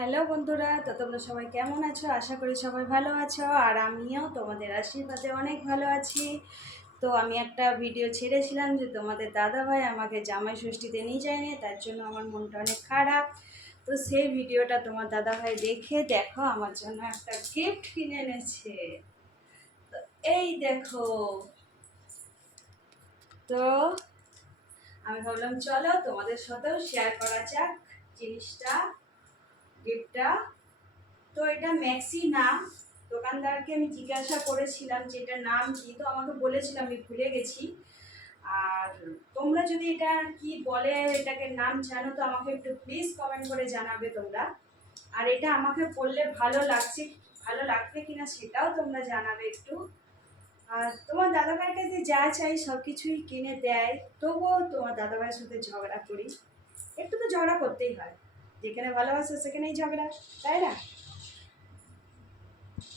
Hello বন্ধুরা, তো তোমরা সবাই কেমন আছো? আশা করি সবাই ভালো আছো। আর আমিও তোমাদের আশীর্বাদে অনেক ভালো আছি। তো আমি একটা ভিডিও ছেড়েছিলাম যে তোমাদের দাদাভাই আমাকে জামাই ষষ্ঠীতে নিয়ে যায়নি, তার জন্য আমার মনটা অনেক খারাপ। তো সেই ভিডিওটা তোমার দাদাভাই দেখো আমার জন্য একটা গিফট কিনে এনেছে। তো এই দেখো। তো আমি ভাবলাম চলো তোমাদের সাথেও শেয়ার করা যাক জিনিসটা, গিফটটা। তো এটা ম্যাক্সি নাম। দোকানদারকে আমি জিজ্ঞাসা করেছিলাম যে এটার নাম কি, তো আমাকে বলেছিলাম, আমি ভুলে গেছি। আর তোমরা যদি এটা কি বলে এটাকে নাম জানো তো আমাকে একটু প্লিজ কমেন্ট করে জানাবে তোমরা। আর এটা আমাকে বললে ভালো লাগবে কিনা সেটাও তোমরা জানাবে একটু। আর তোমার দাদাভাইয়ের কাছে যা চাই সব কিছুই কিনে দেয়, তবুও তোমার দাদাভাইয়ের সাথে ঝগড়া করি। একটু তো ঝগড়া করতেই হয়, যেখানে ভালোবাসা সেখানেই ঝগড়া, তাই না?